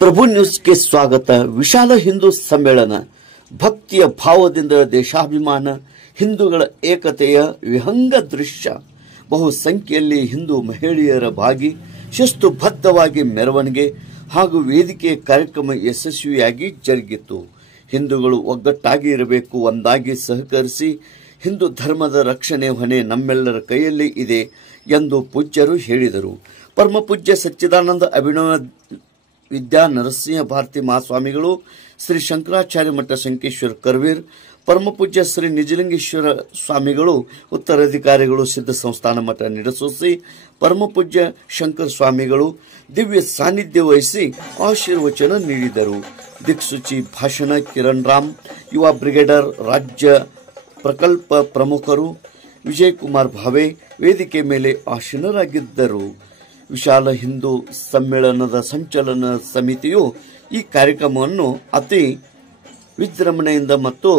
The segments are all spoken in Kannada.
ಪ್ರಭು ನ್ಯೂಸ್ಗೆ ಸ್ವಾಗತ. ವಿಶಾಲ ಹಿಂದೂ ಸಮ್ಮೇಳನ, ಭಕ್ತಿಯ ಭಾವದಿಂದ ದೇಶಾಭಿಮಾನ, ಹಿಂದೂಗಳ ಏಕತೆಯ ವಿಹಂಗ ದೃಶ್ಯ. ಬಹುಸಂಖ್ಯೆಯಲ್ಲಿ ಹಿಂದೂ ಮಹಿಳೆಯರ ಭಾಗಿ, ಶಿಸ್ತುಬದ್ಧವಾಗಿ ಮೆರವಣಿಗೆ ಹಾಗೂ ವೇದಿಕೆಯ ಕಾರ್ಯಕ್ರಮ ಯಶಸ್ವಿಯಾಗಿ ಜರುಗಿತು. ಹಿಂದೂಗಳು ಒಗ್ಗಟ್ಟಾಗಿ ಇರಬೇಕು, ಒಂದಾಗಿ ಸಹಕರಿಸಿ. ಹಿಂದೂ ಧರ್ಮದ ರಕ್ಷಣೆ ಹೊಣೆ ನಮ್ಮೆಲ್ಲರ ಕೈಯಲ್ಲಿ ಇದೆ ಎಂದು ಪೂಜ್ಯರು ಹೇಳಿದರು. ಪರಮಪೂಜ್ಯ ಸಚ್ಚಿದಾನಂದ ಅಭಿನವ ವಿದ್ಯಾ ನರಸಿಂಹ ಭಾರತಿ ಮಹಾಸ್ವಾಮಿಗಳು, ಶ್ರೀ ಶಂಕರಾಚಾರ್ಯ ಮಠ ಸಂಕೇಶ್ವರ ಕರ್ವೀರ್, ಪರಮಪೂಜ್ಯ ಶ್ರೀ ನಿಜಲಿಂಗೇಶ್ವರ ಸ್ವಾಮಿಗಳು, ಉತ್ತರಾಧಿಕಾರಿಗಳು ಸಿದ್ಧ ಸಂಸ್ಥಾನ ಮಠ ನಿಡಸೋಸಿ, ಪರಮಪೂಜ್ಯ ಶಂಕರ ಸ್ವಾಮಿಗಳು ದಿವ್ಯ ಸಾನ್ನಿಧ್ಯ ವಹಿಸಿ ಆಶೀರ್ವಚನ ನೀಡಿದರು. ದಿಕ್ಸೂಚಿ ಭಾಷಣ ಕಿರಣ್ ರಾಮ್, ಯುವ ಬ್ರಿಗೇಡರ್ ರಾಜ್ಯ ಪ್ರಕಲ್ಪ ಪ್ರಮುಖರು ವಿಜಯಕುಮಾರ್ ಭಾವೆ ವೇದಿಕೆ ಮೇಲೆ ಆಸೀನರಾಗಿದ್ದರು. ವಿಶಾಲ ಹಿಂದೂ ಸಮ್ಮೇಳನದ ಸಂಚಲನ ಸಮಿತಿಯು ಈ ಕಾರ್ಯಕ್ರಮವನ್ನು ಅತಿ ವಿಜೃಂಭಣೆಯಿಂದ ಮತ್ತು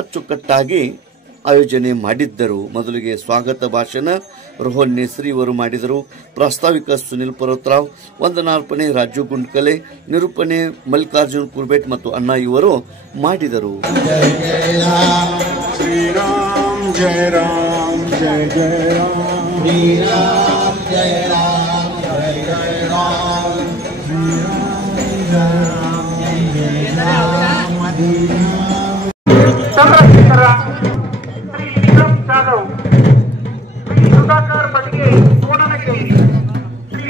ಅಚ್ಚುಕಟ್ಟಾಗಿ ಆಯೋಜನೆ ಮಾಡಿದ್ದರು. ಮೊದಲಿಗೆ ಸ್ವಾಗತ ಭಾಷಣ ರೋಹನ್ ನೇಸ್ರಿ ಇವರು ಮಾಡಿದರು. ಪ್ರಾಸ್ತಾವಿಕ ಸುನಿಲ್ ಪರ್ವತರಾವ್, ವಂದನಾರ್ಪಣೆ ರಾಜು ಗುಂಡ್ಕಲೆ, ನಿರೂಪಣೆ ಮಲ್ಲಿಕಾರ್ಜುನ್ ಕುರ್ಬೇಟ್ ಮತ್ತು ಅಣ್ಣ ಇವರು ಮಾಡಿದರು. ಶ್ರೀರಾಮ್ ಜಯ ರಾಮ್ ಜಯ ಜಯ ರಾಮ್, ಶ್ರೀರಾಮ್ ಜಯ ರಾಮ್ ಜಯ ಜಯ ರಾಮ್, ಸಂರಕ್ಷಕರ ಶ್ರೀ ವಿಕ್ರಮ್ ಜಾಧವ್, ಶ್ರೀ ಸುಧಾಕರ್ ಬಡ್ಗೆ ಕೋಣನಕೆರೆ, ಶ್ರೀ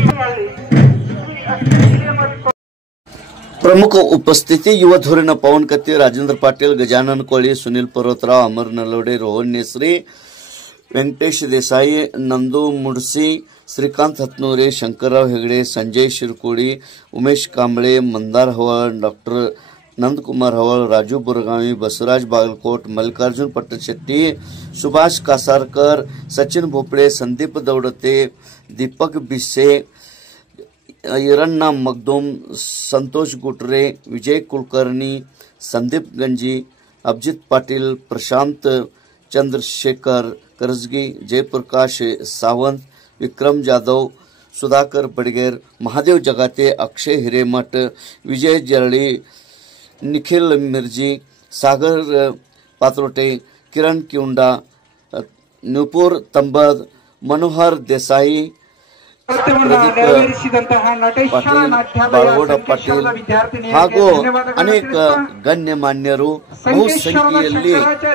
ಪ್ರಮುಖ ಉಪಸ್ಥಿತಿ ಯುವ ಧುರೀಣ ಪವನ್ ಕತ್ತಿ, ರಾಜೇಂದ್ರ ಪಾಟೀಲ್, ಗಜಾನನ್ ಕೋಳಿ, ಸುನಿಲ್ ಪರ್ವತರಾವ್, ಅಮರ್ ನಲವಡೆ, ರೋಹನ್ ನೇಸ್ರಿ, ವೆಂಕಟೇಶ್ ದೇಸಾಯಿ, ನಂದು ಮುಡ್ಸಿ, ಶ್ರೀಕಾಂತ್ ಹತ್ನೂರೆ, ಶಂಕರರಾವ್ ಹೆಗಡೆ, ಸಂಜಯ್ ಶಿರಕೋಡಿ, ಉಮೇಶ್ ಕಾಂಬಳೆ, ಮಂದಾರ್ ಹವಾಳ್, ಡಾಕ್ಟರ್ ನಂದಕುಮಾರ್ ಹವಾಳ್, ರಾಜು ಬುರಗಾವಿ, ಬಸವರಾಜ್ ಬಾಗಲಕೋಟ್, ಮಲ್ಲಿಕಾರ್ಜುನ್ ಪಟ್ಟಶೆಟ್ಟಿ, ಸುಭಾಷ್ ಕಾಸಾರ್ಕರ್, ಸಚಿನ್ ಭೋಪಳೆ, ಸಂದೀಪ್ ದೌಡತೆ, ದೀಪಕ್ ಬಿಸ್ಸೆ, ಈರಣ್ಣ ಮಗ್ದೂಮ್, ಸಂತೋಷ್ ಗುಟ್ರೆ, ವಿಜಯ್ ಕುಲಕರ್ಣಿ, ಸಂದೀಪ್ ಗಂಜಿ, ಅಭಿಜಿತ್ ಪಾಟೀಲ್, ಪ್ರಶಾಂತ್ ಚಂದ್ರಶೇಖರ್ ಕರ್ಜಗಿ, ಜಯಪ್ರಕಾಶ್ ಸಾವಂತ್, ವಿಕ್ರಮ್ ಜಾಧವ್, ಸುಧಾಕರ್ ಬಡಗೇರ್, ಮಹಾದೇವ್ ಜಗಾತೆ, ಅಕ್ಷಯ್ ಹಿರೇಮಠ, ವಿಜಯ್ ಜರಳಿ, ನಿಖಿಲ್ ಮಿರ್ಜಿ, ಸಾಗರ್ ಪಾತ್ರೋಟೆ, ಕಿರಣ್ ಕ್ಯೂಂಡಾ, ನುಪುರ್ ತಂಬದ್, ಮನೋಹರ್ ದೇಸಾಯಿ, ಬಾಳಗೌಡ ಪಾಟೀಲ್ ಹಾಗೂ ಅನೇಕ ಗಣ್ಯಮಾನ್ಯರು, ಬಹುಸಂಖ್ಯೆಯಲ್ಲಿ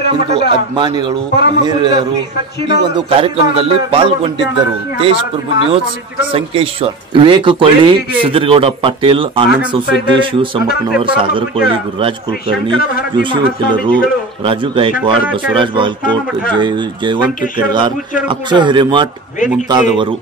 ಹಿಂದೂ ಅಭಿಮಾನಿಗಳು, ಮಹಿಳೆಯರು ಈ ಒಂದು ಕಾರ್ಯಕ್ರಮದಲ್ಲಿ ಪಾಲ್ಗೊಂಡಿದ್ದರು. ತೇಜ್ ಪ್ರಭು ನ್ಯೂಸ್ ಸಂಕೇಶ್ವರ್. ವಿವೇಕ ಕೊಳ್ಳಿ, ಸಿದ್ದರಗೌಡ ಪಾಟೀಲ್, ಆನಂದ್ ಸಂಸುದ್ದಿ, ಶಿವ ಸಮ್ಮಕ್ಕನವರ್, ಸಾಗರ್ ಕೊಳ್ಳಿ, ಗುರುರಾಜ್ ಕುಲಕರ್ಣಿ, ಜೋಶಿ ವಕೀಲರು, ರಾಜು ಗಾಯಕ್ವಾಡ್, ಬಸವರಾಜ್ ಬಾಗಲಕೋಟ್, ಜಯವಂತ್ ಕೆರ್ಗಾರ್, ಅಕ್ಷಯ್ ಹಿರೇಮಠ್ ಮುಂತಾದವರು.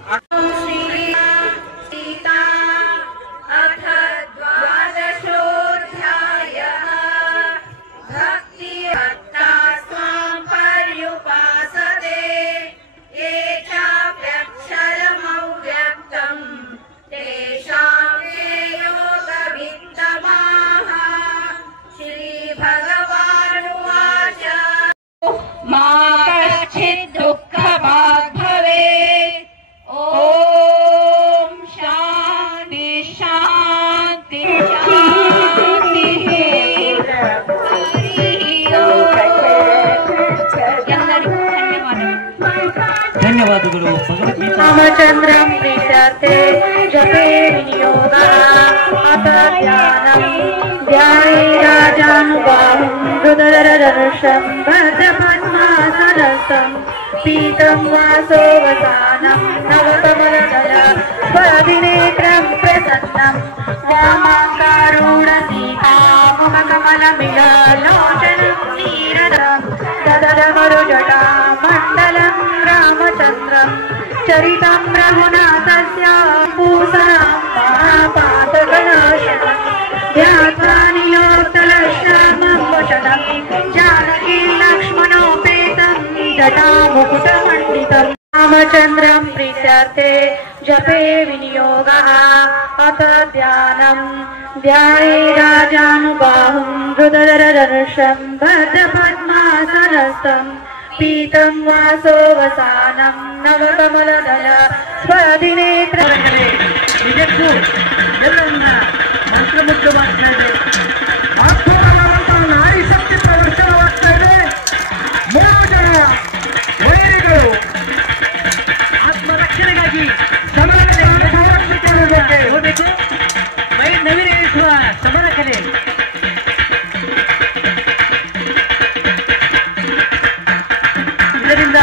ಧನ್ಯವಾದಗಳು. ರಾಮಚಂದ್ರಂ ಪ್ರೀತ್ಯರ್ಥೆ ಜಪೇ ವಿನಿಯೋಗಃ ಅಥ ಧ್ಯಾನಂ ಧ್ಯಾಯೇ ರಾಜಾನುಬಾಹುಂ ಹೃದಯದರ್ಶಂ ಭದ್ರಪದ್ಮಾಸನಸ್ಥಂ ಪೀತಂ ವಾಸೋವಸಾನಂ ನವಕಮಲದಲ ಸ್ವದಿನೇತ್ರಂ ಪ್ರಸನ್ನಂ ವಾಮಾಂಕಾರೂಢಸೀತಾಮುಖಕಮಲಮಿಲಾಲೋಚನಂ ನೀರದಂ ತದದಮರುಜಟಾ ಮಂಡಲಂ ರಾಮಚಂದ್ರಂ ಚರಿತಂ ರಘುನಾಥಸ್ಯ ಭೂಷಣಂ ಮಹಾಪಾತಕನಾಶನಂ ಧ್ಯಾತ್ವಾ ನಿಯೋಕ್ತಲಕ್ಷ್ಮಣಂ ವಚನಂ ಜಾನಕೀ ಲಕ್ಷ್ಮಣೋಪೇತಂ ಜಟಾಮುಕುಟಮಂಡಿತಂ ರಾಮಚಂದ್ರಂ ಪ್ರೀತ್ಯರ್ಥೆ ಜಪೇ ವಿನಿಯೋಗಃ ಅಥ ಧ್ಯಾನಂ ಧ್ಯಾಯೇ ರಾಜಾನುಬಾಹುಂ ಹೃದಯದರ್ಶಂ ಭದ್ರಪದ್ಮಾಸನಸ್ಥಂ ಪೀತಂ ವಾಸೋವಸಾನಂ ನವಕಮಲದಲ ಸ್ವದಿನೇತ್ರ ನಿಜಕ್ಕೂ ಎಲ್ಲವನ್ನ ಮಂತ್ರಮುಗ್ಧವಾಗ್ತಾ ಇದೆ. ಅದ್ಭುತವಾದಂತಹ ನಾರಿ ಶಕ್ತಿ ಪ್ರದರ್ಶನವಾಗ್ತಾ ಇದೆ. 3 ಜನ ವೈರಿಗಳು ಆತ್ಮರಕ್ಷಣೆಗಾಗಿ ಹೋಗಬೇಕು. ನವೀನಿಸುವ ಸಮರ ಕಲೆ ಇದರಿಂದ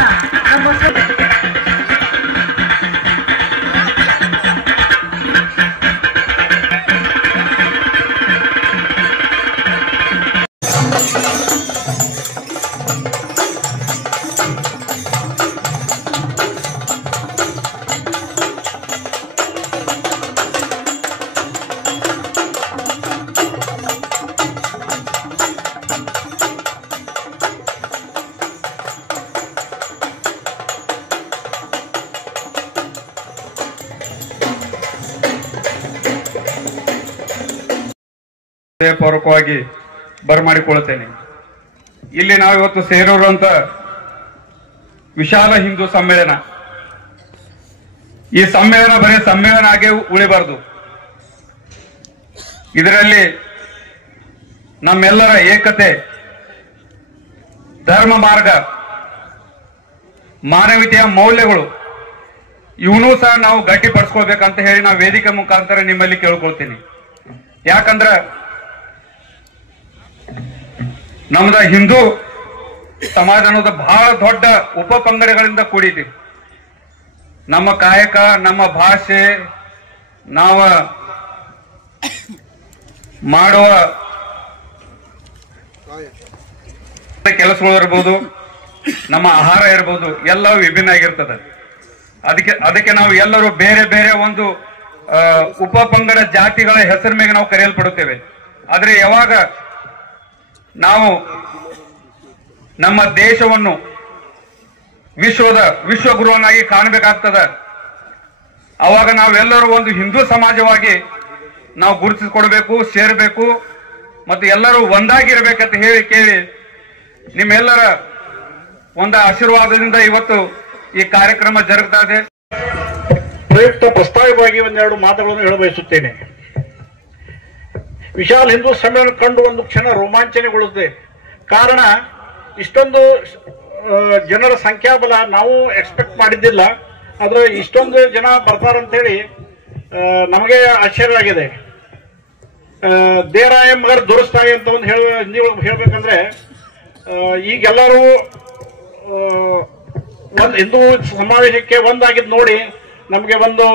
ನಮ್ಮ ಪೂರ್ವಕವಾಗಿ ಬರಮಾಡಿಕೊಳ್ಳುತ್ತೇನೆ. ಇಲ್ಲಿ ನಾವು ಇವತ್ತು ಸೇರಿರುವಂತ ವಿಶಾಲ ಹಿಂದೂ ಸಮ್ಮೇಳನ, ಈ ಸಮ್ಮೇಳನ ಬರೀ ಸಮ್ಮೇಳನ ಆಗಿ ಉಳಿಬಾರದು. ಇದರಲ್ಲಿ ನಮ್ಮೆಲ್ಲರ ಏಕತೆ, ಧರ್ಮ ಮಾರ್ಗ, ಮಾನವೀಯತೆಯ ಮೌಲ್ಯಗಳು ಇವನ್ನೂ ಸಹ ನಾವು ಗಟ್ಟಿಪಡಿಸ್ಕೊಳ್ಬೇಕಂತ ಹೇಳಿ ನಾವು ವೇದಿಕೆ ಮುಖಾಂತರ ನಿಮ್ಮಲ್ಲಿ ಕೇಳ್ಕೊಳ್ತೀನಿ. ಯಾಕಂದ್ರೆ ನಮ್ದ ಹಿಂದೂ ಸಮಾಜ ಅನ್ನೋದು ಬಹಳ ದೊಡ್ಡ ಉಪಪಂಗಡಗಳಿಂದ ಕೂಡಿದೆ. ನಮ್ಮ ಕಾಯಕ, ನಮ್ಮ ಭಾಷೆ, ನಾವು ಮಾಡುವ ಕೆಲಸಗಳು ಇರ್ಬೋದು, ನಮ್ಮ ಆಹಾರ ಇರ್ಬೋದು, ಎಲ್ಲವೂ ವಿಭಿನ್ನ ಆಗಿರ್ತದೆ. ಅದಕ್ಕೆ ನಾವು ಎಲ್ಲರೂ ಬೇರೆ ಬೇರೆ ಒಂದು ಉಪಪಂಗಡ ಜಾತಿಗಳ ಹೆಸರ ಮೇಲೆ ನಾವು ಕರೆಯಲ್ಪಡುತ್ತೇವೆ. ಆದ್ರೆ ಯಾವಾಗ ನಾವು ನಮ್ಮ ದೇಶವನ್ನು ವಿಶ್ವಗುರುವನ್ನಾಗಿ ಕಾಣಬೇಕಾಗ್ತದ, ಅವಾಗ ನಾವೆಲ್ಲರೂ ಒಂದು ಹಿಂದೂ ಸಮಾಜವಾಗಿ ನಾವು ಗುರುತಿಸಿಕೊಡ್ಬೇಕು, ಸೇರಬೇಕು ಮತ್ತು ಎಲ್ಲರೂ ಒಂದಾಗಿರ್ಬೇಕಂತ ಹೇಳಿ ಕೇಳಿ ನಿಮ್ಮೆಲ್ಲರ ಒಂದು ಆಶೀರ್ವಾದದಿಂದ ಇವತ್ತು ಈ ಕಾರ್ಯಕ್ರಮ ಜರುಗ್ತಾ ಇದೆ. ಪ್ರಯುಕ್ತ ಪ್ರಸ್ತಾವವಾಗಿ ಒಂದೆರಡು ಮಾತುಗಳನ್ನು ಹೇಳಬಯಸುತ್ತೇನೆ. ವಿಶಾಲ ಹಿಂದೂ ಸಮ್ಮೇಳನ ಕಂಡು ಒಂದು ಕ್ಷಣ ರೋಮಾಂಚನಗೊಳ್ಳುತ್ತೆ. ಕಾರಣ ಇಷ್ಟೊಂದು ಜನರ ಸಂಖ್ಯಾಬಲ ನಾವು ಎಕ್ಸ್ಪೆಕ್ಟ್ ಮಾಡಿದ್ದಿಲ್ಲ. ಆದ್ರೆ ಇಷ್ಟೊಂದು ಜನ ಬರ್ತಾರಂತೇಳಿ ನಮಗೆ ಆಶ್ಚರ್ಯ ಆಗಿದೆ. ದೇರಾಯ ಮಗರ್ ದುರಸ್ತಾಯಿ ಅಂತ ಒಂದು ಹಿಂದಿ ಒಳಗೆ ಹೇಳ್ಬೇಕಂದ್ರೆ, ಈಗೆಲ್ಲರೂ ಒಂದು ಹಿಂದೂ ಸಮಾವೇಶಕ್ಕೆ ಒಂದಾಗಿದ್ದು ನೋಡಿ ನಮಗೆ ಒಂದು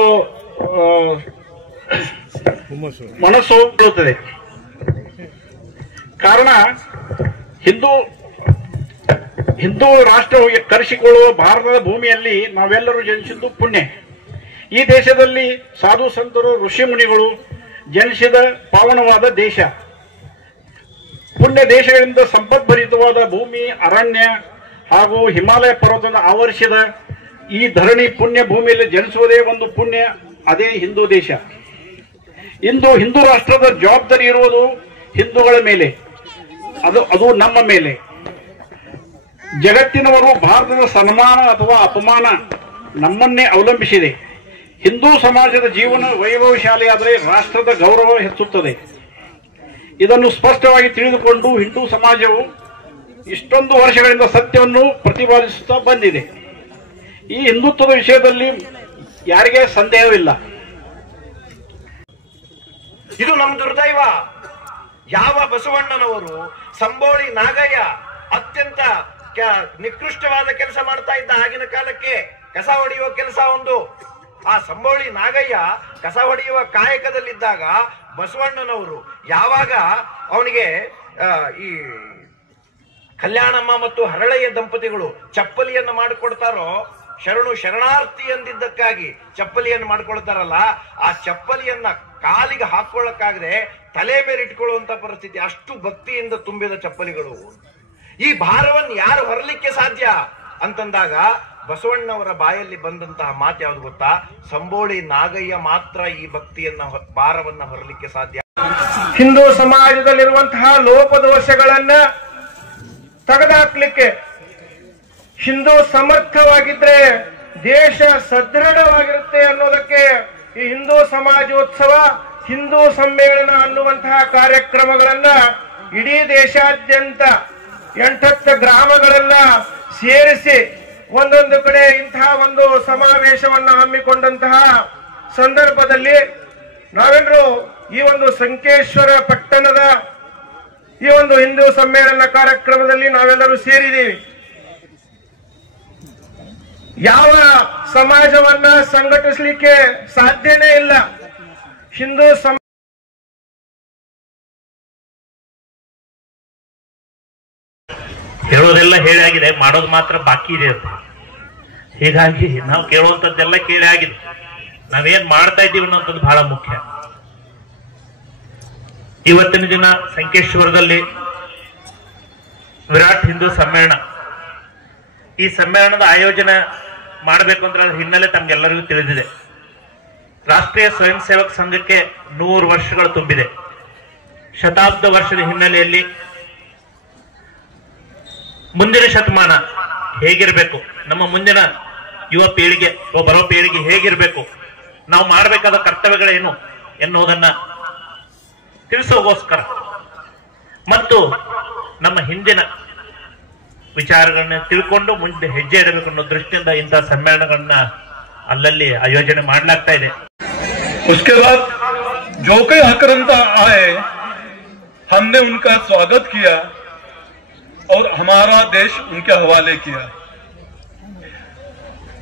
ಮನಸ್ಸು ಬೀಳುತ್ತದೆ. ಕಾರಣ ಹಿಂದೂ ರಾಷ್ಟ್ರ ಕರೆಸಿಕೊಳ್ಳುವ ಭಾರತದ ಭೂಮಿಯಲ್ಲಿ ನಾವೆಲ್ಲರೂ ಜನಿಸಿದ್ದು ಪುಣ್ಯ. ಈ ದೇಶದಲ್ಲಿ ಸಾಧು ಸಂತರು, ಋಷಿ ಮುನಿಗಳು ಜನಿಸಿದ ಪಾವನವಾದ ದೇಶ. ಪುಣ್ಯ ದೇಶಗಳಿಂದ ಸಂಪದ್ಭರಿತವಾದ ಭೂಮಿ, ಅರಣ್ಯ ಹಾಗೂ ಹಿಮಾಲಯ ಪರ್ವತದ ಆವರಿಸಿದ ಈ ಧರಣಿ ಪುಣ್ಯ ಭೂಮಿಯಲ್ಲಿ ಜನಿಸುವುದೇ ಒಂದು ಪುಣ್ಯ. ಅದೇ ಹಿಂದೂ ದೇಶ. ಇಂದು ಹಿಂದೂ ರಾಷ್ಟ್ರದ ಜವಾಬ್ದಾರಿ ಇರುವುದು ಹಿಂದೂಗಳ ಮೇಲೆ, ಅದು ನಮ್ಮ ಮೇಲೆ. ಜಗತ್ತಿನವರು ಭಾರತದ ಸನ್ಮಾನ ಅಥವಾ ಅಪಮಾನ ನಮ್ಮನ್ನೇ ಅವಲಂಬಿಸಿದೆ. ಹಿಂದೂ ಸಮಾಜದ ಜೀವನ ವೈಭವಶಾಲಿಯಾದರೆ ರಾಷ್ಟ್ರದ ಗೌರವ ಹೆಚ್ಚುತ್ತದೆ. ಇದನ್ನು ಸ್ಪಷ್ಟವಾಗಿ ತಿಳಿದುಕೊಂಡು ಹಿಂದೂ ಸಮಾಜವು ಇಷ್ಟೊಂದು ವರ್ಷಗಳಿಂದ ಸತ್ಯವನ್ನು ಪ್ರತಿಪಾದಿಸುತ್ತಾ ಬಂದಿದೆ. ಈ ಹಿಂದುತ್ವದ ವಿಷಯದಲ್ಲಿ ಯಾರಿಗೆ ಸಂದೇಹವಿಲ್ಲ. ಇದು ನಮ್ಮ ದುರ್ದೈವ. ಯಾವ ಬಸವಣ್ಣನವರು ಸಂಬೋಳಿ ನಾಗಯ್ಯ ಅತ್ಯಂತ ನಿಕೃಷ್ಟವಾದ ಕೆಲಸ ಮಾಡ್ತಾ ಇದ್ದ ಆಗಿನ ಕಾಲಕ್ಕೆ, ಕಸ ಹೊಡೆಯುವ ಕೆಲಸ ಒಂದು. ಆ ಸಂಬೋಳಿ ನಾಗಯ್ಯ ಕಸ ಹೊಡೆಯುವ ಕಾಯಕದಲ್ಲಿದ್ದಾಗ ಬಸವಣ್ಣನವರು ಯಾವಾಗ ಅವನಿಗೆ ಈ ಕಲ್ಯಾಣಮ್ಮ ಮತ್ತು ಹರಳಯ್ಯ ದಂಪತಿಗಳು ಚಪ್ಪಲಿಯನ್ನು ಮಾಡಿಕೊಡ್ತಾರೋ, ಶರಣಾರ್ಥಿ ಎಂದಿದ್ದಕ್ಕಾಗಿ ಚಪ್ಪಲಿಯನ್ನು ಮಾಡ್ಕೊಳ್ತಾರಲ್ಲ, ಆ ಚಪ್ಪಲಿಯನ್ನ ಕಾಲಿಗೆ ಹಾಕೊಳ್ಳಕ್ಕಾಗದೆ ತಲೆ ಮೇಲೆ ಇಟ್ಕೊಳ್ಳುವಂತ ಪರಿಸ್ಥಿತಿ. ಅಷ್ಟು ಭಕ್ತಿಯಿಂದ ತುಂಬಿದ ಚಪ್ಪಲಿಗಳು. ಈ ಭಾರವನ್ನು ಯಾರು ಹೊರಲಿಕ್ಕೆ ಸಾಧ್ಯ ಅಂತಂದಾಗ ಬಸವಣ್ಣವರ ಬಾಯಲ್ಲಿ ಬಂದಂತಹ ಮಾತು ಯಾವ್ದು ಗೊತ್ತಾ? ಸಂಬೋಳಿ ನಾಗಯ್ಯ ಮಾತ್ರ ಈ ಭಕ್ತಿಯನ್ನ ಭಾರವನ್ನ ಹೊರಲಿಕ್ಕೆ ಸಾಧ್ಯ. ಹಿಂದೂ ಸಮಾಜದಲ್ಲಿರುವಂತಹ ಲೋಪದೋಷಗಳನ್ನ ತೆಗೆದುಹಾಕ್ಲಿಕ್ಕೆ ಹಿಂದೂ ಸಮರ್ಥವಾಗಿದ್ರೆ ದೇಶ ಸದೃಢವಾಗಿರುತ್ತೆ ಅನ್ನೋದಕ್ಕೆ ಈ ಹಿಂದೂ ಸಮಾಜೋತ್ಸವ ಹಿಂದೂ ಸಮ್ಮೇಳನ ಅನ್ನುವಂತಹ ಕಾರ್ಯಕ್ರಮಗಳನ್ನ ಇಡೀ ದೇಶಾದ್ಯಂತ 8 ಗ್ರಾಮಗಳೆಲ್ಲ ಸೇರಿಸಿ ಒಂದೊಂದು ಕಡೆ ಇಂತಹ ಒಂದು ಸಮಾವೇಶವನ್ನು ಹಮ್ಮಿಕೊಂಡಂತಹ ಸಂದರ್ಭದಲ್ಲಿ ನಾವೆಲ್ಲರೂ ಈ ಒಂದು ಸಂಕೇಶ್ವರ ಪಟ್ಟಣದ ಈ ಒಂದು ಹಿಂದೂ ಸಮ್ಮೇಳನ ಕಾರ್ಯಕ್ರಮದಲ್ಲಿ ನಾವೆಲ್ಲರೂ ಸೇರಿದ್ದೀವಿ. ಯಾವ ಸಮಾಜವನ್ನ ಸಂಘಟಿಸಲಿಕ್ಕೆ ಸಾಧ್ಯನೇ ಇಲ್ಲ. ಹಿಂದೂ ಹೇಳೋದೆಲ್ಲ ಹೇಳಾಗಿದೆ, ಮಾಡೋದು ಮಾತ್ರ ಬಾಕಿ ಇದೆ ಅಂತ. ಹೀಗಾಗಿ ನಾವು ಕೇಳುವಂತದ್ದೆಲ್ಲ ಕೇಳಿ ಆಗಿದೆ. ನಾವೇನ್ ಮಾಡ್ತಾ ಇದ್ದೀವಿ ಅನ್ನೋಂಥದ್ದು ಬಹಳ ಮುಖ್ಯ. ಇವತ್ತಿನ ದಿನ ಸಂಕೇಶ್ವರದಲ್ಲಿ ವಿರಾಟ್ ಹಿಂದೂ ಸಮ್ಮೇಳನ, ಈ ಸಮ್ಮೇಳನದ ಆಯೋಜನೆ ಮಾಡಬೇಕು ಅಂದ್ರೆ ಅದ್ರ ಹಿನ್ನೆಲೆ ತಮ್ಗೆಲ್ಲರಿಗೂ ತಿಳಿದಿದೆ. ರಾಷ್ಟ್ರೀಯ ಸ್ವಯಂ ಸೇವಕ ಸಂಘಕ್ಕೆ 100 ವರ್ಷಗಳು ತುಂಬಿದೆ. ಶತಾಬ್ದ ವರ್ಷದ ಹಿನ್ನೆಲೆಯಲ್ಲಿ ಮುಂದಿನ ಶತಮಾನ ಹೇಗಿರಬೇಕು, ನಮ್ಮ ಮುಂದಿನ ಯುವ ಪೀಳಿಗೆ ಬರೋ ಪೀಳಿಗೆ ಹೇಗಿರಬೇಕು, ನಾವು ಮಾಡಬೇಕಾದ ಕರ್ತವ್ಯಗಳೇನು ಎನ್ನುವುದನ್ನ ತಿಳಿಸೋಗೋಸ್ಕರ ಮತ್ತು ನಮ್ಮ ಹಿಂದಿನ ವಿಚಾರಗಳನ್ನ ತಿಳ್ಕೊಂಡು ಮುಂದೆ ಹೆಜ್ಜೆ ಇಡಬೇಕು ಅನ್ನೋ ದೃಷ್ಟಿಯಿಂದ ಇಂತಹ ಸಮ್ಮೇಳನಗಳನ್ನ ಅಲ್ಲಲ್ಲಿ ಆಯೋಜನೆ ಮಾಡಲಾಗ್ತಾ ಇದೆ. उसके बाद जो कोई आक्रांता आए हमने उनका स्वागत किया और हमारा देश उनके हवाले किया.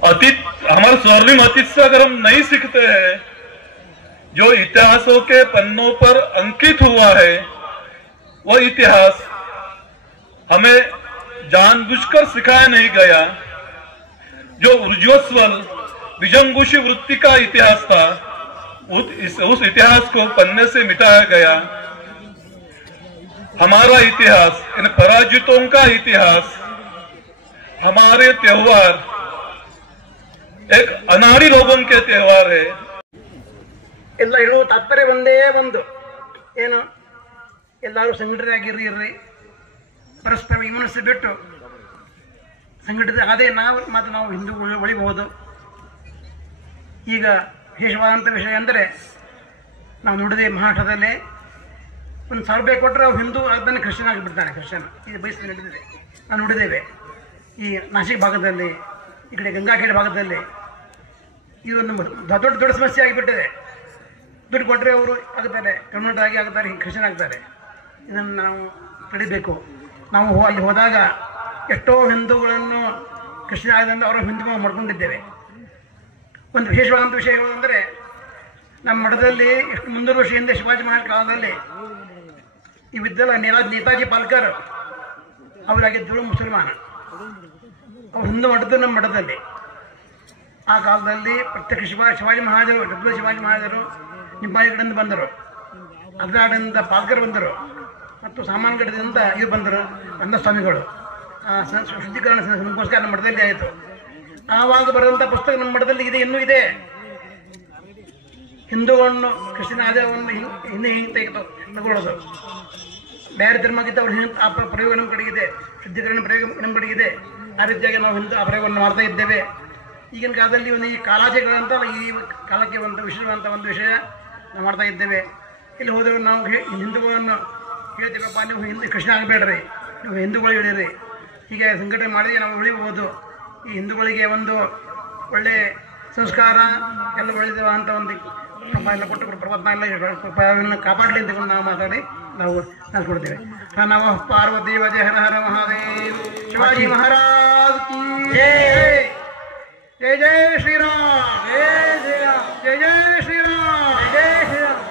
अतीत, हमारे स्वर्णिम अतीत से अगर हम नहीं सीखते हैं, जो इतिहासों के पन्नों पर अंकित हुआ है, वो इतिहास हमें जानबूझकर सिखाया नहीं गया. जो ऊर्जोज्वल विजंगुषी वृत्ति का इतिहास था, उस इतिहास को पन्ने से मिटाया गया. हमारा इतिहास, इन पराजितों का इतिहास, हमारे त्योहार एक अनाड़ी लोगों के त्योहार है. ಎಲ್ಲ ಹೇಳುವ ತಾತ್ಪರ್ಯ ಒಂದೇ ಒಂದು, ಏನು, ಎಲ್ಲರೂ ಸಂಘಟನೆಯಾಗಿರ್ರಿ, ಪರಸ್ಪರ ವಿಮರ್ಶೆ ಬಿಟ್ಟು ಸಂಘಟಿತ ಅದೇ ನಾವು ಹಿಂದೂಗಳು ಉಳಿಬಹುದು. ಈಗ ವಿಶೇಷವಾದಂಥ ವಿಷಯ ಅಂದರೆ, ನಾವು ನೋಡಿದೆ ಮಹಾರಾಷ್ಟ್ರದಲ್ಲಿ 1,000 ರೂಪಾಯಿ ಕೊಟ್ಟರೆ ಅವ್ರು ಹಿಂದೂ ಅದನ್ನು ಕ್ರಿಶ್ಚಿಯನ್ ಆಗಿಬಿಡ್ತಾನೆ. ಕ್ರಿಶ್ಚಿಯನ್ ಇದು ಬಯಸಿ ನಡೆದಿದೆ, ನಾವು ನೋಡಿದ್ದೇವೆ. ಈ ನಾಸಿಕ್ ಭಾಗದಲ್ಲಿ, ಈ ಕಡೆ ಗಂಗಾಖೇಡ್ ಭಾಗದಲ್ಲಿ ಇದು ಒಂದು ದೊಡ್ಡ ಸಮಸ್ಯೆ ಆಗಿಬಿಟ್ಟಿದೆ. ದುಡ್ಡು ಕೊಟ್ಟರೆ ಅವರು ಆಗ್ತಾರೆ, ಕನ್ವರ್ಟ್ ಆಗಿ ಆಗ್ತಾರೆ, ಕ್ರಿಶ್ಚಿಯನ್ ಆಗ್ತಾರೆ. ಇದನ್ನು ನಾವು ತಡಿಬೇಕು. ನಾವು ಅಲ್ಲಿ ಹೋದಾಗ ಎಷ್ಟೋ ಹಿಂದೂಗಳನ್ನು ಕ್ರಿಶ್ಚಿಯನ್ ಆಗದಿಂದ ಅವರು ಹಿಂದೂ ಮಾಡ್ಕೊಂಡಿದ್ದೇವೆ. ಒಂದು ವಿಶೇಷವಾದಂಥ ವಿಷಯ ಹೇಳೋದಂದರೆ, ನಮ್ಮ ಮಠದಲ್ಲಿ ಎಷ್ಟು 300 ವರ್ಷ ಹಿಂದೆ ಶಿವಾಜಿ ಮಹಾರಾಜ ಕಾಲದಲ್ಲಿ ಇವಿದ್ದಲ್ಲ ನೇತಾಜಿ ಪಾಲ್ಕರ್ ಅವರಾಗಿದ್ದರು ಮುಸಲ್ಮಾನ, ಅವ್ರು ಹಿಂದೂ ಮಠದ್ದು ನಮ್ಮ ಮಠದಲ್ಲಿ. ಆ ಕಾಲದಲ್ಲಿ ಪ್ರತ್ಯಕ್ಷ ಶಿವಾಜಿ ಮಹಾರಾಜರು, ಡಬ್ಲ್ಯೂ ಶಿವಾಜಿ ಮಹಾರಾಜರು ನಿಂಬಾಯಿ ಕಡೆಯಿಂದ ಬಂದರು, ಅದ್ರಾಡಿಂದ ಪಾಲ್ಕರ್ ಬಂದರು, ಮತ್ತು ಸಾಮಾನ್ಗಡದಿಂದ ಇವು ಬಂದರು ಸ್ವಾಮಿಗಳು. ಶುದ್ಧೀಕರಣಕ್ಕೋಸ್ಕರ ನಮ್ಮ ಮಠದಲ್ಲಿ ಆಯಿತು. ಆವಾಗ ಬರೆದಂಥ ಪುಸ್ತಕ ನಮ್ಮ ಮಠದಲ್ಲಿ ಇದೆ, ಇನ್ನೂ ಇದೆ. ಹಿಂದೂಗಳನ್ನು ಕ್ರಿಶ್ಚಿಯನ್ ಆದಾಯವನ್ನು ಹಿಂದೆ ಹಿಂಗೆ ತಗೊಳ್ಳೋದು, ಬೇರೆ ಧರ್ಮಕ್ಕಿಂತ ಅವ್ರು ಆ ಪ್ರಯೋಗ ನಮ್ಮ ಕಡೆಗಿದೆ, ಶುದ್ಧೀಕರಣ ಪ್ರಯೋಗ ನಮ್ಮ ಕಡೆಗಿದೆ. ಆ ರೀತಿಯಾಗಿ ನಾವು ಆ ಪ್ರಯೋಗವನ್ನು ಮಾಡ್ತಾ ಇದ್ದೇವೆ. ಈಗಿನ ಕಾಲದಲ್ಲಿ ಒಂದು ಈ ಕಾಲಾಚೆಗಳಂತ ಈ ಕಾಲಕ್ಕೆ ಒಂದು ವಿಷಯವಂತ ಒಂದು ವಿಷಯ ನಾವು ಮಾಡ್ತಾ ಇದ್ದೇವೆ. ಇಲ್ಲಿ ಹೋದ್ರೆ ನಾವು ಹಿಂದೂಗಳನ್ನು ಹೇಳ್ತೀವಪ್ಪ, ನೀವು ಹಿಂದೂ ಕ್ರಿಶ್ಚಿಯನ್ ಆಗಬೇಡ್ರಿ, ನೀವು ಹಿಂದೂಗಳು ಹೇಳಿರಿ, ಹೀಗೆ ಸಂಘಟನೆ ಮಾಡಿದ್ರೆ ನಾವು ಉಳಿಬಹುದು. ಈ ಹಿಂದೂಗಳಿಗೆ ಒಂದು ಒಳ್ಳೆ ಸಂಸ್ಕಾರ ಎಲ್ಲ ಒಳ್ಳೆದೇವ ಅಂತ ಒಂದು ಎಲ್ಲ ಕೊಟ್ಟು ಪ್ರವತ್ನ ಎಲ್ಲ ಕಾಪಾಡಲಿ ಅಂತ ನಾವು ಮಾತಾಡಿ ನಾವು ಕೊಡ್ತೇವೆ. ನಮಃ ಪಾರ್ವತಿ ವಜಯ ಹರ ಹರ ಮಹಾದೇವ್. ಶಿವಾಜಿ ಮಹಾರಾಜ್ ಕಿ ಜೈ. ಜೈ ಜೈ ಶ್ರೀರಾಮ್, ಜೈ ಶ್ರೀರಾಮ್, ಜೈ ಜೈ ಶ್ರೀರಾಮ್, ಜೈ ಶ್ರೀರಾಮ್.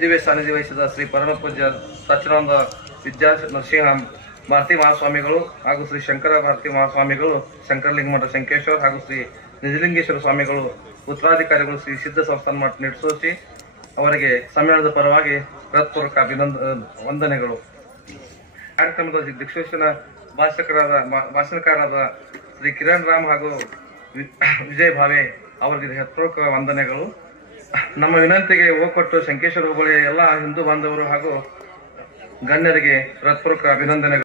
ದಿವ್ಯ ಸಾನ್ನಿಧ್ಯ ವಹಿಸಿದ ಶ್ರೀ ಪರಮ ಪೂಜ್ಯ ಸಚ್ಚಿದಾನಂದ ವಿದ್ಯಾ ನರಸಿಂಹ ಭಾರತಿ ಮಹಾಸ್ವಾಮಿಗಳು ಹಾಗೂ ಶ್ರೀ ಶಂಕರ ಭಾರತಿ ಮಹಾಸ್ವಾಮಿಗಳು, ಶಂಕರಲಿಂಗ ಮಠ ಶಂಕೇಶ್ವರ್ ಹಾಗೂ ಶ್ರೀ ನಿಜಲಿಂಗೇಶ್ವರ ಸ್ವಾಮಿಗಳು, ಉತ್ತರಾಧಿಕಾರಿಗಳು ಶ್ರೀ ಸಿದ್ಧ ಸಂಸ್ಥಾನ ಮಠ ನಿಡ್ಸೋಸಿ ಅವರಿಗೆ ಸಮ್ಮೇಳನದ ಪರವಾಗಿ ಹೃತ್ಪೂರ್ವಕ ವಂದನೆಗಳು. ಕಾರ್ಯಕ್ರಮದ ದಿಕ್ಸೂಚನ ಭಾಷಣಕಾರರಾದ ಶ್ರೀ ಕಿರಣ್ ರಾಮ್ ಹಾಗೂ ವಿಜಯ್ ಭಾವೆ ಅವರಿಗೆ ಹೃತ್ಪೂರ್ವಕ ವಂದನೆಗಳು. ನಮ್ಮ ವಿನಂತಿಗೆ ಹೋಗೊಟ್ಟು ಶಂಕೇಶ್ವರ ಹೋಬಳಿಯ ಎಲ್ಲ ಹಿಂದೂ ಬಾಂಧವರು ಹಾಗೂ ಗಣ್ಯರಿಗೆ ಹೃತ್ಪೂರ್ವಕ ಅಭಿನಂದನೆಗಳು.